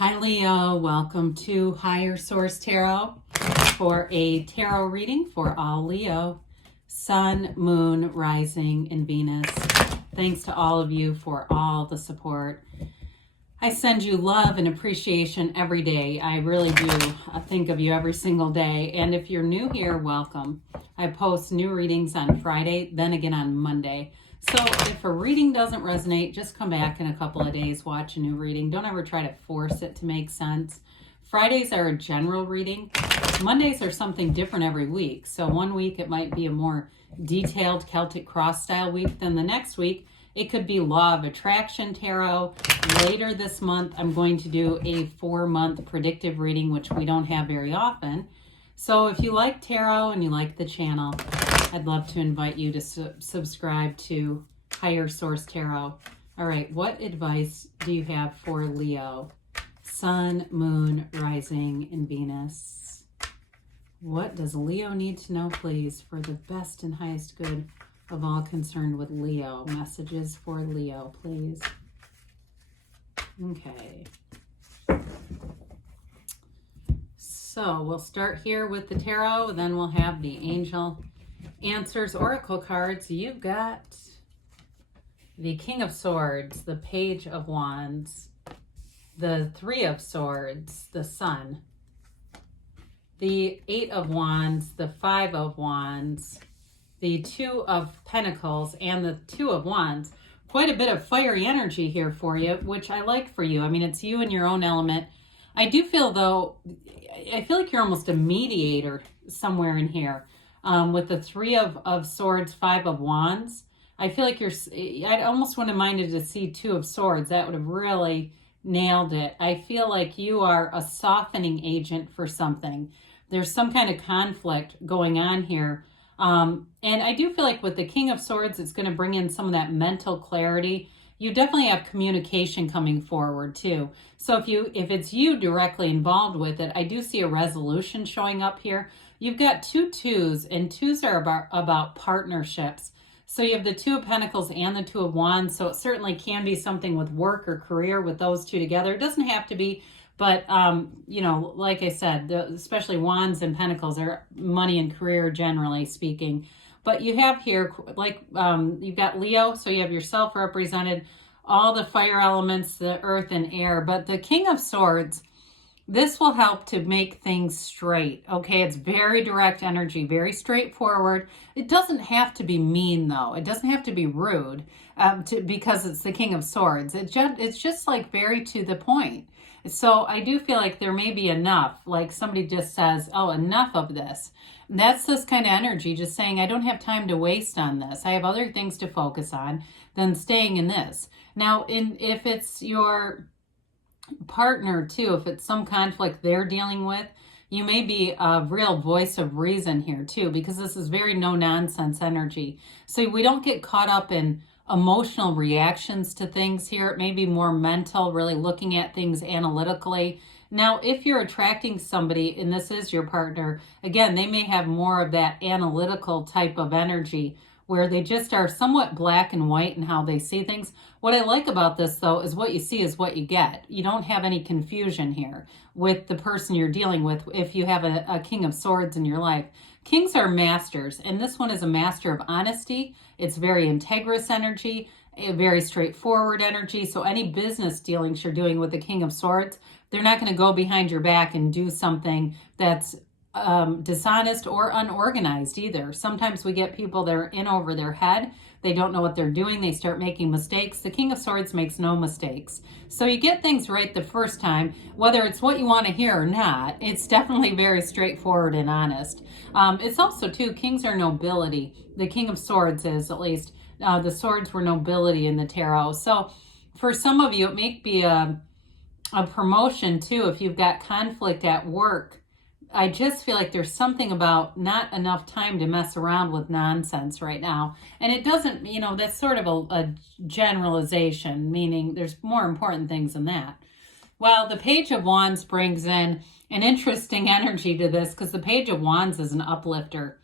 Hi Leo, welcome to Higher Source Tarot for a tarot reading for all Leo, Sun, Moon, Rising, and Venus. Thanks to all of you for all the support. I send you love and appreciation every day. I really do think of you every single day. And if you're new here, welcome. I post new readings on Friday, then again on Monday. So if a reading doesn't resonate, just come back in a couple of days, watch a new reading. Don't ever try to force it to make sense. Fridays are a general reading. Mondays are something different every week. So one week it might be a more detailed Celtic cross style week than the next week. It could be Law of Attraction Tarot. Later this month, I'm going to do a 4-month predictive reading, which we don't have very often. So if you like tarot and you like the channel, I'd love to invite you to subscribe to Higher Source Tarot. All right, what advice do you have for Leo? Sun, Moon, Rising, and Venus. What does Leo need to know, please, for the best and highest good of all concerned with Leo? Messages for Leo, please. Okay. So we'll start here with the tarot, then we'll have the angel answers oracle cards. You've got the King of Swords, the Page of Wands, the Three of Swords, the Sun, the Eight of Wands, the Five of Wands, the Two of Pentacles, and the Two of Wands. Quite a bit of fiery energy here for you, which I like for you. I mean, it's you in your own element. I do feel, though, I feel like you're almost a mediator somewhere in here. With the Three of Swords, Five of Wands, I feel like I almost wouldn't have minded to see Two of Swords. That would have really nailed it. I feel like you are a softening agent for something. There's some kind of conflict going on here. And I do feel like with the King of Swords, it's going to bring in some of that mental clarity. You definitely have communication coming forward too. So if it's you directly involved with it, I do see a resolution showing up here. You've got two twos, and twos are about partnerships. So you have the Two of Pentacles and the Two of Wands. So it certainly can be something with work or career with those two together. It doesn't have to be, but like I said, especially Wands and Pentacles are money and career, generally speaking. But you have here, you've got Leo, so you have yourself represented, all the fire elements, the earth and air. But the King of Swords, this will help to make things straight, okay? It's very direct energy, very straightforward. It doesn't have to be mean, though. It doesn't have to be rude because it's the King of Swords. It's just like very to the point. So I do feel like there may be enough, like somebody just says, oh, enough of this. And that's this kind of energy, just saying, I don't have time to waste on this. I have other things to focus on than staying in this. Now, if it's your partner too, if it's some conflict they're dealing with, you may be a real voice of reason here too, because this is very no nonsense energy. So we don't get caught up in emotional reactions to things here. It may be more mental, really looking at things analytically. Now, if you're attracting somebody and this is your partner, again, they may have more of that analytical type of energy where they just are somewhat black and white in how they see things. What I like about this, though, is what you see is what you get. You don't have any confusion here with the person you're dealing with if you have a King of Swords in your life. Kings are masters, and this one is a master of honesty. It's very integrous energy, a very straightforward energy. So any business dealings you're doing with the King of Swords, they're not going to go behind your back and do something that's dishonest or unorganized either. Sometimes we get people that are in over their head. They don't know what they're doing. They start making mistakes. The King of Swords makes no mistakes. So you get things right the first time, whether it's what you want to hear or not. It's definitely very straightforward and honest. It's also, too, kings are nobility. The King of Swords is, at least. The swords were nobility in the tarot. So for some of you, it may be a promotion, too, if you've got conflict at work. I just feel like there's something about not enough time to mess around with nonsense right now. And it doesn't, that's sort of a generalization, meaning there's more important things than that. Well, the Page of Wands brings in an interesting energy to this because the Page of Wands is an uplifter.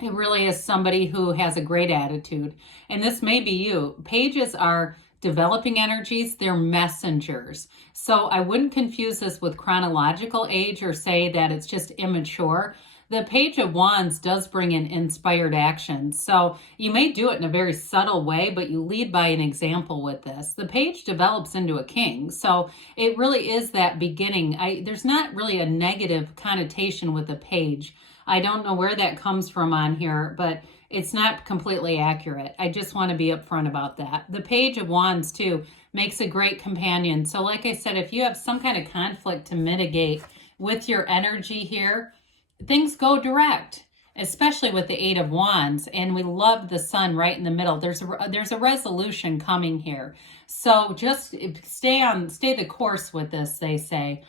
It really is somebody who has a great attitude. And this may be you. Pages are developing energies, they're messengers. So I wouldn't confuse this with chronological age or say that it's just immature. The Page of Wands does bring in inspired action. So you may do it in a very subtle way, but you lead by an example with this. The page develops into a king. So it really is that beginning. There's not really a negative connotation with the page. I don't know where that comes from on here, but it's not completely accurate. I just want to be upfront about that. The Page of Wands, too, makes a great companion. So like I said, if you have some kind of conflict to mitigate with your energy here, things go direct, especially with the Eight of Wands, and we love the Sun right in the middle. There's a resolution coming here. So just stay the course with this, they say.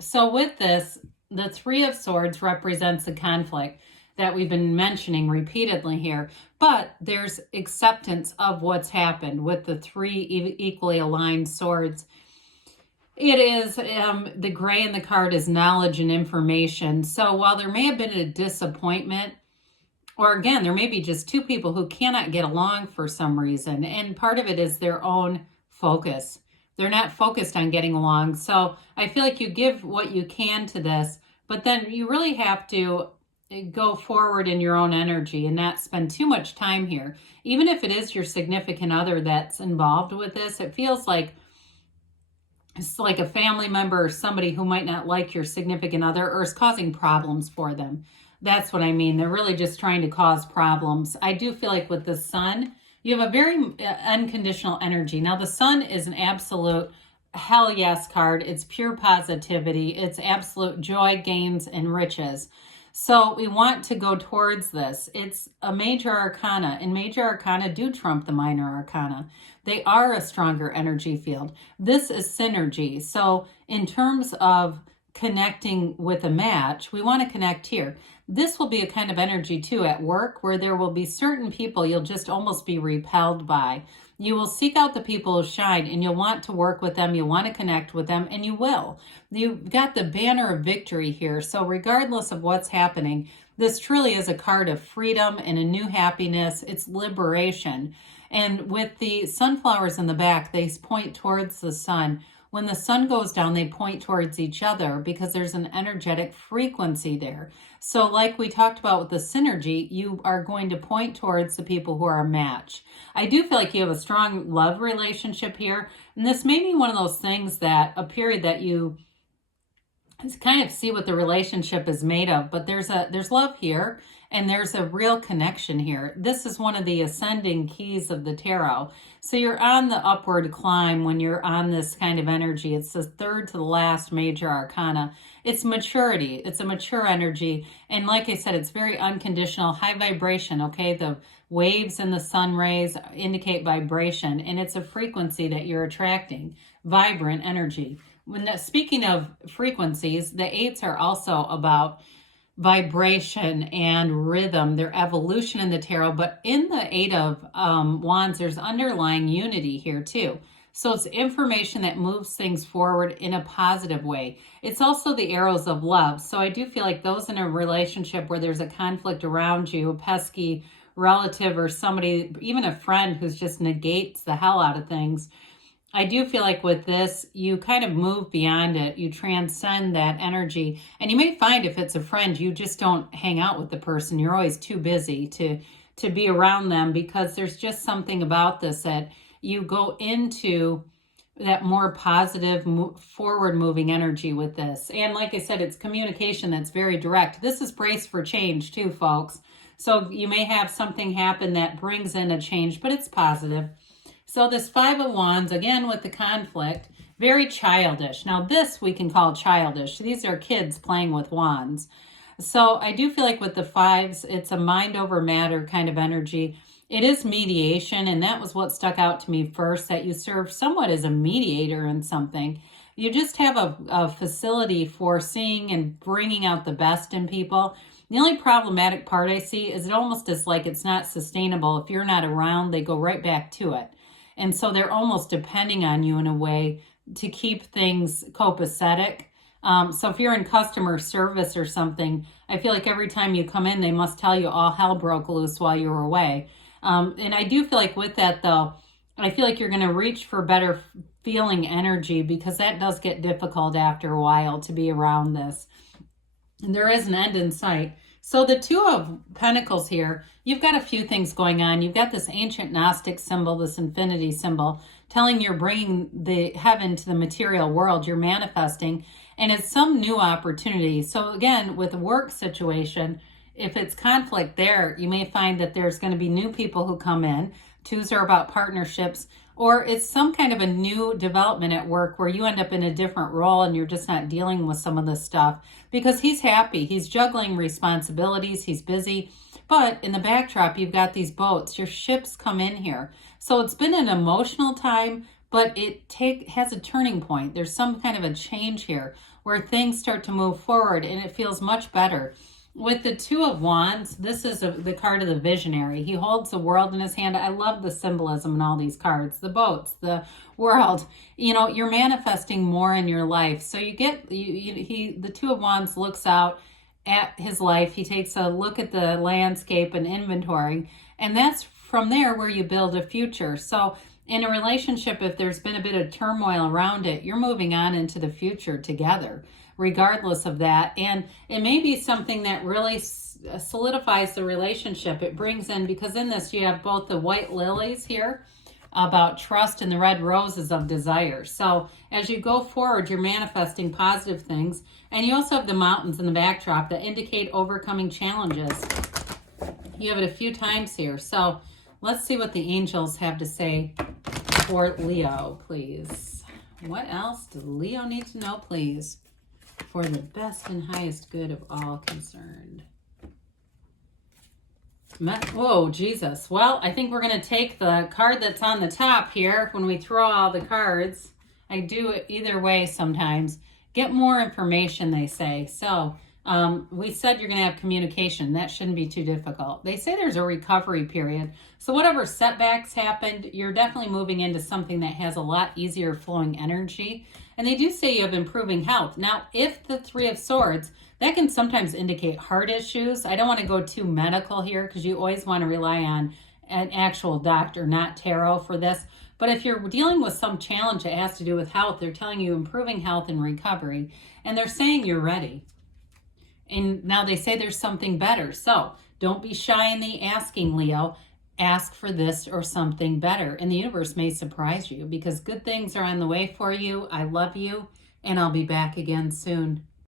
So with this, the Three of Swords represents the conflict that we've been mentioning repeatedly here, but there's acceptance of what's happened with the three equally aligned swords. It is, the gray in the card is knowledge and information. So while there may have been a disappointment, or again, there may be just two people who cannot get along for some reason, and part of it is their own focus. They're not focused on getting along. So I feel like you give what you can to this, but then you really have to go forward in your own energy and not spend too much time here. Even if it is your significant other that's involved with this, it feels like it's like a family member or somebody who might not like your significant other or is causing problems for them. That's what I mean. They're really just trying to cause problems. I do feel like with the Sun, you have a very unconditional energy. Now, the Sun is an absolute hell yes card. It's pure positivity. It's absolute joy, gains, and riches. So we want to go towards this. It's a major arcana, and major arcana do trump the minor arcana. They are a stronger energy field. This is synergy. So in terms of connecting with a match, we want to connect here. This will be a kind of energy too at work where there will be certain people you'll just almost be repelled by. You will seek out the people who shine and you'll want to work with them. You'll want to connect with them, and you will. You've got the banner of victory here. So regardless of what's happening, this truly is a card of freedom and a new happiness. It's liberation. And with the sunflowers in the back, they point towards the sun. When the sun goes down, they point towards each other because there's an energetic frequency there. So like we talked about with the synergy, you are going to point towards the people who are a match. I do feel like you have a strong love relationship here. And this may be one of those things that a period that you kind of see what the relationship is made of, but there's love here and there's a real connection here. This is one of the ascending keys of the tarot. So you're on the upward climb when you're on this kind of energy. It's the third to the last major arcana. It's maturity. It's a mature energy. And like I said, it's very unconditional, high vibration, okay? The waves and the sun rays indicate vibration, and it's a frequency that you're attracting, vibrant energy. Speaking of frequencies, the eights are also about vibration and rhythm, their evolution in the tarot. But in the Eight of Wands, there's underlying unity here too. So it's information that moves things forward in a positive way. It's also the arrows of love. So I do feel like those in a relationship where there's a conflict around you, a pesky relative or somebody, even a friend who's just negates the hell out of things, I do feel like with this, you kind of move beyond it. You transcend that energy. And you may find if it's a friend, you just don't hang out with the person. You're always too busy to be around them because there's just something about this that you go into that more positive, forward-moving energy with this. And like I said, it's communication that's very direct. This is brace for change too, folks. So you may have something happen that brings in a change, but it's positive. So this Five of Wands, again with the conflict, very childish. Now this we can call childish. These are kids playing with wands. So I do feel like with the fives, it's a mind over matter kind of energy. It is mediation, and that was what stuck out to me first, that you serve somewhat as a mediator in something. You just have a facility for seeing and bringing out the best in people. The only problematic part I see is it almost is like it's not sustainable. If you're not around, they go right back to it. And so they're almost depending on you in a way to keep things copacetic. So if you're in customer service or something, I feel like every time you come in, they must tell you all hell broke loose while you were away. And I do feel like with that, though, I feel like you're going to reach for better feeling energy, because that does get difficult after a while to be around this. And there is an end in sight. So the Two of Pentacles here, you've got a few things going on. You've got this ancient Gnostic symbol, this infinity symbol, telling you're bringing the heaven to the material world. You're manifesting, and it's some new opportunity. So again, with a work situation, if it's conflict there, you may find that there's going to be new people who come in. Twos are about partnerships, or it's some kind of a new development at work where you end up in a different role and you're just not dealing with some of this stuff, because he's happy. He's juggling responsibilities. He's busy. But in the backdrop, you've got these boats. Your ships come in here. So it's been an emotional time, but it has a turning point. There's some kind of a change here where things start to move forward and it feels much better. With the Two of Wands, this is the card of the visionary. He holds the world in his hand. I love the symbolism in all these cards. The boats, the world. You know, you're manifesting more in your life. So you get, the Two of Wands looks out at his life. He takes a look at the landscape and inventory. And that's from there where you build a future. So in a relationship, if there's been a bit of turmoil around it, you're moving on into the future together, regardless of that. And it may be something that really solidifies the relationship. It brings in, because in this you have both the white lilies here about trust and the red roses of desire. So as you go forward, you're manifesting positive things. And you also have the mountains in the backdrop that indicate overcoming challenges. You have it a few times here. So let's see what the angels have to say for Leo, please. What else does Leo need to know, please, for the best and highest good of all concerned? Whoa, Jesus. Well, I think we're going to take the card that's on the top here when we throw all the cards. I do it either way sometimes. Get more information, they say. So we said you're going to have communication. That shouldn't be too difficult. They say there's a recovery period. So whatever setbacks happened, you're definitely moving into something that has a lot easier flowing energy. And they do say you have improving health. Now, if the Three of Swords, that can sometimes indicate heart issues. I don't want to go too medical here because you always want to rely on an actual doctor, not tarot, for this. But if you're dealing with some challenge that has to do with health, they're telling you improving health and recovery. And they're saying you're ready. And now they say there's something better. So don't be shy in the asking, Leo. Ask for this or something better. And the universe may surprise you because good things are on the way for you. I love you, and I'll be back again soon.